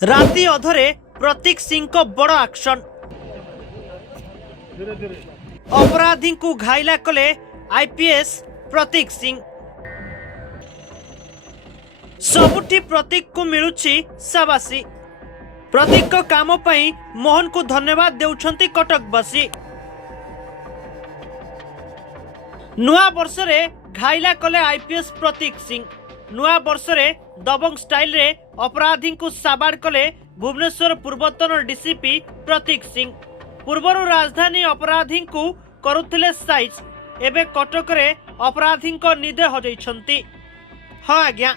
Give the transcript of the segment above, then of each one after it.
राति अधरे प्रतीक सिंह को बड़ एक्शन। अपराधी को घायला कले आईपीएस प्रतीक सिंह। सबुठी प्रतीक को मिलुछि शाबाशी। प्रतीक को काम पई मोहन को धन्यवाद देउछंती कटकवासी। नुआ वर्ष रे घायला कले आईपीएस प्रतीक सिंह। नुआ वर्ष रे दबंग स्टाइल रे अपराधी को साबाड़ कले भुवनेश्वर पूर्वतन डीसीपी प्रतीक सिंह। पूर्वर राजधानी अपराधी को करुथिले साइज, एबे कटक रे अपराधी को निदे हजैछंती। हाँ आज्ञा,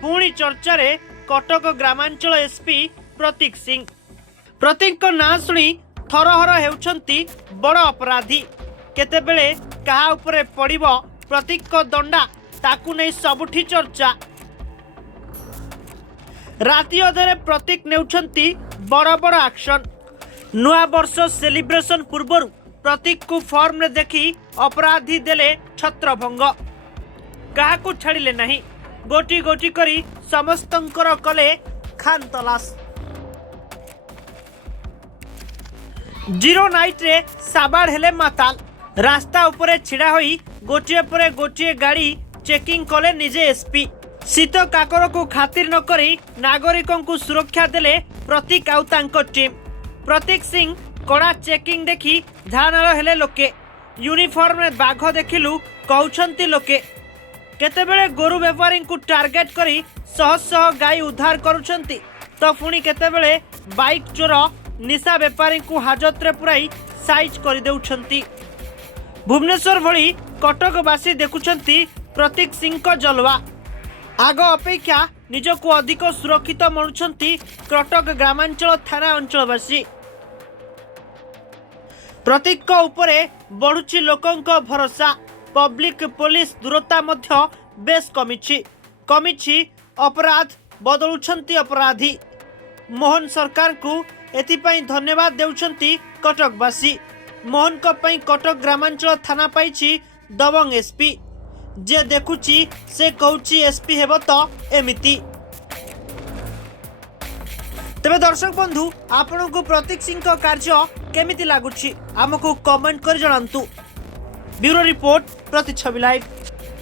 पुणी चर्चा रे कटक ग्रामांचल एसपी प्रतीक सिंह। प्रतीक को ना सुनी थरहर हेउछंती बड़ अपराधी। केतेबेले कहा उपरे पड़िबो प्रतीक को दंडा, ताकू नहीं सबुठी चर्चा। राति अधरे प्रतीक नेउछंती बड़ बड़ एक्शन। नुआ वर्ष सेलिब्रेशन पूर्वर प्रतीक को फॉर्म रे देखी अपराधी देले छत्रभंग। कहा को छाड़िले नहीं, गोटी गोटी करी समस्तंकर कले खान तलाश। जीरो नाइट रे साबाड़ हेले माताल। रास्ता उपरे छिड़ा होई गोटिए परे गोटिए गाड़ी चेकिंग कले निजे एसपी। शीत काकर को खातिर न करी नागरिकों को सुरक्षा देले प्रतीक आउ तांको टीम। प्रतीक सिंह कड़ा चेकिंग देखी ध्यानर हेले लोके। यूनिफॉर्म में बाघ देखिलु कहउछंती लोके। केतेबेले गोरु व्यापारी को टार्गेट करी शह शह गाई उद्धार करुछंती, तो पुणी केतेबेले बाइक चोर निशा व्यापारी को हाजत रे पुराई साइज कर देउछंती। भुवनेश्वर भली कटकवासी देखुछंती प्रतीक सिंह को जलवा। आग अपेक्षा निजको अधिक सुरक्षित मनुछंती कटक ग्रामांचल थाना अंचलवासी। प्रतीक को उपरे बढ़ुछि लोकंक भरोसा। पब्लिक पुलिस दूरता मध्य बेस कमिछि अपराध बदलुछंती अपराधी। मोहन सरकार को एथिपाई धन्यवाद देउछंती कटकवासी। मोहन को पई कटक ग्रामांचल थाना पाइछि दबंग एसपी। जे देखुछि से कहउछि एसपी हेबो तो एमिति। तबे दर्शक बंधु, आपनको प्रतीक सिंह को कार्य केमिति लागुछि आमको कमेंट कर जणांतु। Bureau report Pratichhabi live.